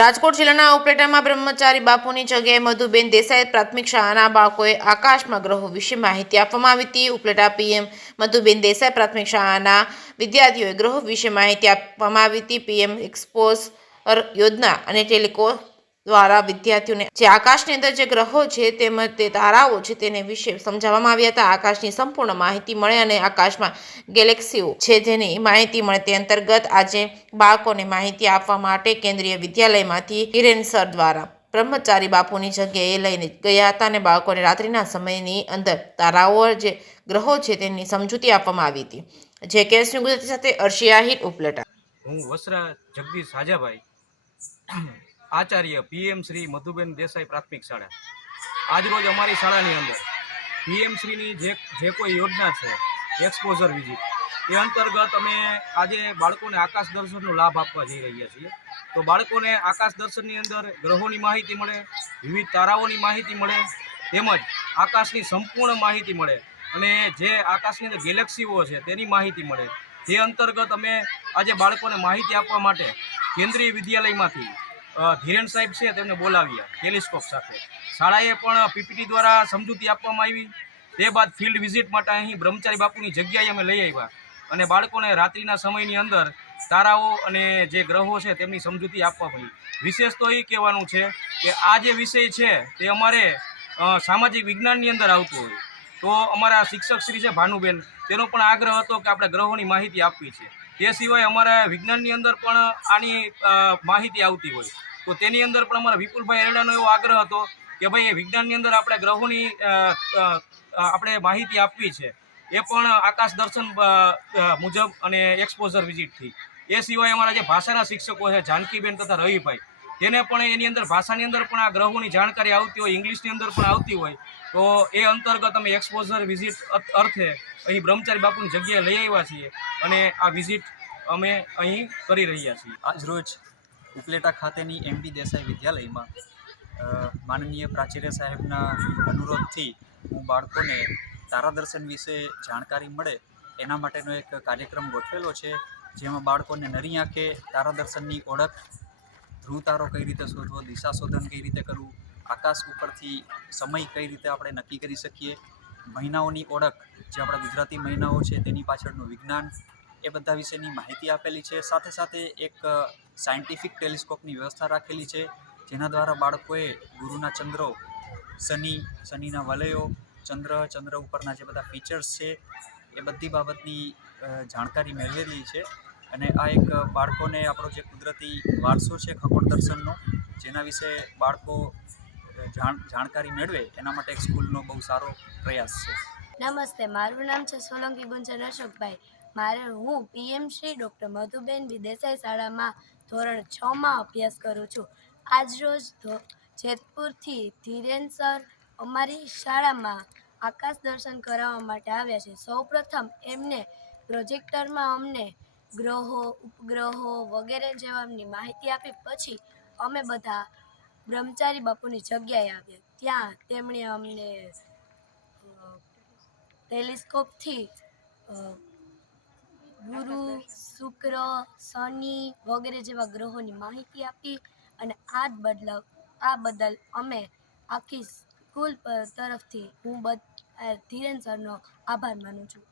રાજકોટ જિલ્લાના ઉપલેટામાં બ્રહ્મચારી બાપુની જગ્યાએ મધુબેન દેસાઈ પ્રાથમિક શાળાના બાળકોએ આકાશમાં ગ્રહો વિશે માહિતી આપવામાં આવી હતી. ઉપલેટા પીએમ મધુબેન દેસાઈ પ્રાથમિક શાળાના વિદ્યાર્થીઓએ ગ્રહો વિશે માહિતી આપવામાં આવી હતી. પીએમ એક્સપોઝર યોજના અને ટેલિકો દ્વારા વિદ્યાર્થીઓને જે આકાશની અંદર જે ગ્રહો છે તેમજ તે તારાઓ છે તેને વિશે સમજાવવામાં આવ્યા હતા. આકાશની સંપૂર્ણ માહિતી મળે અને આકાશમાં ગેલેક્સીઓ છે તેની માહિતી મળે તે અંતર્ગત આજે બાળકોને માહિતી આપવા માટે કેન્દ્રીય વિદ્યાલયમાંથી હિરેન સર દ્વારા બ્રહ્મચારી બાપુની જગ્યાએ લઈને ગયા હતા અને બાળકોને રાત્રિના સમયની અંદર તારાઓ જે ગ્રહો છે તેની સમજૂતી આપવામાં આવી હતી. જે કેસ ગુજરાતી સાથે અર્શિયા ઉપલેટા. હું વસરા જગદીશ હાજાભાઈ, આચાર્ય પીએમ શ્રી મધુબેન દેસાઈ પ્રાથમિક શાળા. આજરોજ અમારી શાળાની અંદર પીએમ શ્રીની જે કોઈ યોજના છે એક્સપોઝર વિઝિટ એ અંતર્ગત અમે આજે બાળકોને આકાશ દર્શનનો લાભ આપવા જઈ રહ્યા છીએ. તો બાળકોને આકાશ દર્શનની અંદર ગ્રહોની માહિતી મળે, વિવિધ તારાઓની માહિતી મળે, તેમજ આકાશની સંપૂર્ણ માહિતી મળે અને જે આકાશની અંદર ગેલેક્સીઓ છે તેની માહિતી મળે. તે અંતર્ગત અમે આજે બાળકોને માહિતી આપવા માટે કેન્દ્રીય વિદ્યાલયમાંથી ધીરેન સાહેબ છે તેમને બોલાવ્યા ટેલિસ્કોપ સાથે. શાળાએ પણ પીપીટી દ્વારા સમજૂતી આપવામાં આવી. તે બાદ ફિલ્ડ વિઝિટ માટે અહીં બ્રહ્મચારી બાપુની જગ્યાએ અમે લઈ આવ્યા અને બાળકોને રાત્રિના સમયની અંદર તારાઓ અને જે ગ્રહો છે તેમની સમજૂતી આપવા પડી. વિશેષ તો એ કહેવાનું છે કે આ જે વિષય છે તે અમારે સામાજિક વિજ્ઞાનની અંદર આવતું હોય તો અમારા શિક્ષક શ્રી છે ભાનુબેન, તેનો પણ આગ્રહ હતો કે આપણે ગ્રહોની માહિતી આપવી છે. તે સિવાય અમારા વિજ્ઞાનની અંદર પણ આની માહિતી આવતી હોય તો તેની અંદર પણ અમારા વિપુલભાઈ એરડાનો એવો આગ્રહ હતો કે ભાઈ એ વિજ્ઞાનની અંદર આપણે ગ્રહોની આપણે માહિતી આપવી છે, એ પણ આકાશ દર્શન મુજબ અને એક્સપોઝર વિઝિટથી. એ સિવાય અમારા જે ભાષાના શિક્ષકો છે જાનકીબેન તથા રવિભાઈ, તેને પણ એની અંદર ભાષાની અંદર પણ આ ગ્રહોની જાણકારી આવતી હોય, ઇંગ્લિશની અંદર પણ આવતી હોય તો એ અંતર્ગત અમે એક્સપોઝર વિઝિટ અર્થે અહીં બ્રહ્મચારી બાપુની જગ્યાએ લઈ આવ્યા છીએ અને આ વિઝિટ અમે અહીં કરી રહ્યા છીએ. આજરોજ ઉપલેટા ખાતેની એમડી દેસાઈ વિદ્યાલયમાં માનનીય પ્રાચાર્ય સાહેબના અનુરોધથી હું બાળકોને તારાદર્શન વિશે જાણકારી મળે એના માટેનો એક કાર્યક્રમ ગોઠવેલો છે, જેમાં બાળકોને નરી આંખે તારાદર્શનની ઓળખ, ધ્રુવ તારો કઈ રીતે શોધવો, દિશા શોધન કઈ રીતે કરવું, આકાશ ઉપરથી સમય કઈ રીતે આપણે નક્કી કરી શકીએ, મહિનાઓની ઓળખ, જે આપણા ગુજરાતી મહિનાઓ છે તેની પાછળનું વિજ્ઞાન, એ બધા વિશેની માહિતી આપેલી છે. સાથે સાથે એક સાયન્ટિફિક ટેલિસ્કોપની વ્યવસ્થા રાખેલી છે, જેના દ્વારા બાળકોએ ગુરુના ચંદ્રો, શનિના વલયો, ચંદ્ર ઉપરના જે બધા ફીચર્સ છે એ બધી બાબતની જાણકારી મેળવેલી છે. અને આ એક બાળકોને આપણો જે કુદરતી વારસો છે ખગોળ દર્શનનો, જેના વિશે બાળકો જાણકારી મેળવે એના માટે એક સ્કૂલનો બહુ સારો પ્રયાસ છે. નમસ્તે, મારું નામ છે સોલંકી ગુંજન અશોકભાઈ. હું પીએમ શ્રી ડૉક્ટર મધુબેન દેસાઈ શાળામાં ધોરણ 6માં અભ્યાસ કરું છું. આજરોજ જેતપુરથી ધીરેન સર અમારી શાળામાં આકાશ દર્શન કરાવવા માટે આવ્યા છે. સૌપ્રથમ એમને પ્રોજેક્ટરમાં અમને ગ્રહો, ઉપગ્રહો વગેરે જેવાની માહિતી આપી. પછી અમે બધા બ્રહ્મચારી બાપુની જગ્યાએ આવ્યા. ત્યાં તેમણે અમને ટેલિસ્કોપથી ગુરુ, શુક્ર, શનિ વગેરે જેવા ગ્રહોની માહિતી આપી અને આ બદલ અમે આખી સ્કૂલ તરફથી હું ધીરેન સરનો આભાર માનું છું.